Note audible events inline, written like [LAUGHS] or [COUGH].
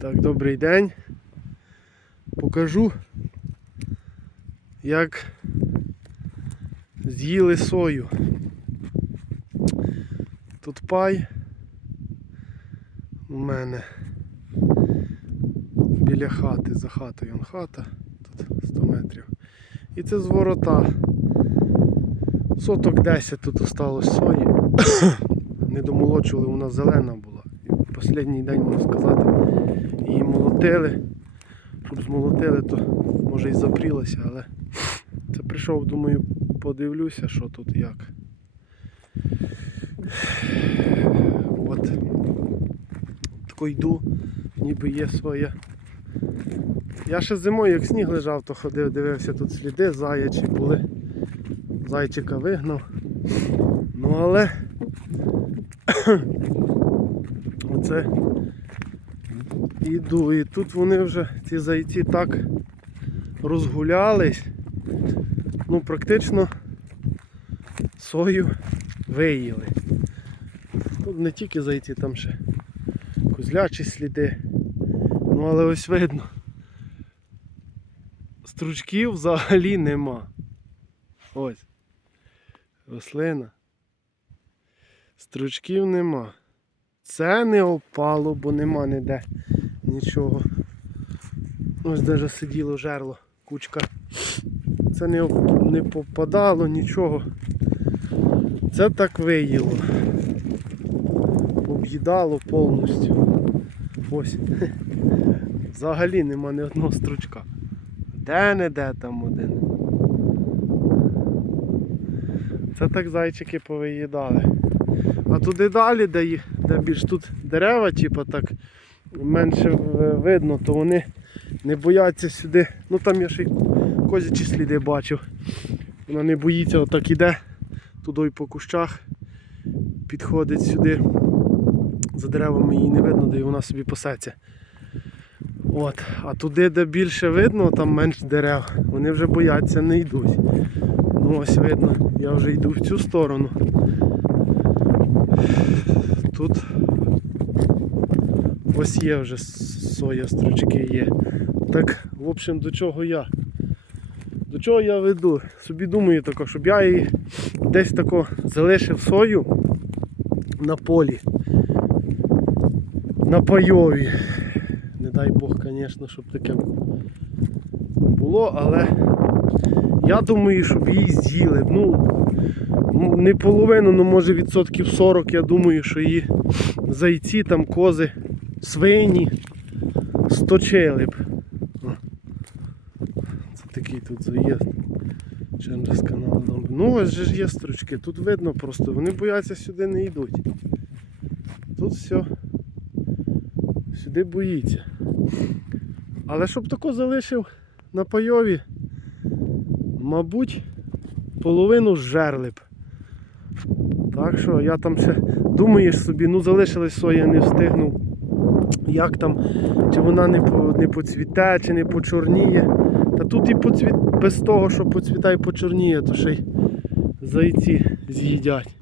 Так, добрий день. Покажу, як з'їли сою. Тут пай у мене біля хати, за хатою он хата, тут 100 метрів. І це з ворота. Соток 10 тут осталось сої. [COUGHS] Не домолочували, вона зелена була. Останній день, можна сказати, її молотили. Щоб змолотили, то може і запрілося, але це прийшов, думаю, подивлюся, що тут як. От. Тако йду, ніби є своє. Я ще зимою, як сніг лежав, то ходив, дивився тут сліди заячі були. Зайчика вигнав. Ну але оце іду. І тут вони вже, ці зайці так розгулялись. Ну, практично сою виїли. Тут не тільки зайці, там ще козлячі сліди. Ну але ось видно. Стручків взагалі нема. Ось. Рослина. Стручків нема. Це не опало, бо нема ніде нічого. Ось даже сиділо жерло, кучка. Це не, не попадало нічого. Це так виїло. Об'їдало повністю. Ось. [LAUGHS] Взагалі нема ні одного стручка. Де-не-де там один. Це так зайчики повиїдали. Туди далі, де, де більш тут дерева, типу так менше видно, то вони не бояться сюди. Ну там я ще й козячі сліди бачив. Вона не боїться, отак іде туди по кущах, підходить сюди. За деревами її не видно, де і вона собі пасеться. От. А туди, де більше видно, там менш дерев, вони вже бояться, не йдуть. Ну ось видно, я вже йду в цю сторону. Тут ось є вже соя, стручки є. Так, в общем, до чого я? До чого я веду? Собі думаю тако, щоб я її десь тако залишив сою на полі. На пайові. Не дай Бог, звісно, щоб таке було, але я думаю, щоб її з'їли. Ну, не половину, ну може відсотків 40, я думаю, що її зайці, там кози, свині сточили б. Це такий тут заїзд. Через канал. Ну ось же ж є стручки. Тут видно просто, вони бояться сюди не йдуть. Тут все. Сюди боїться. Але щоб тако залишив на пайові, мабуть, половину зжерли б. Так що я там ще думаєш собі, ну залишилась соя, не встигнув. Як там, чи вона не, не поцвіте, чи не почорніє. Та тут і поцвіт, без того, що поцвітає почорніє, то ще й зайці з'їдять.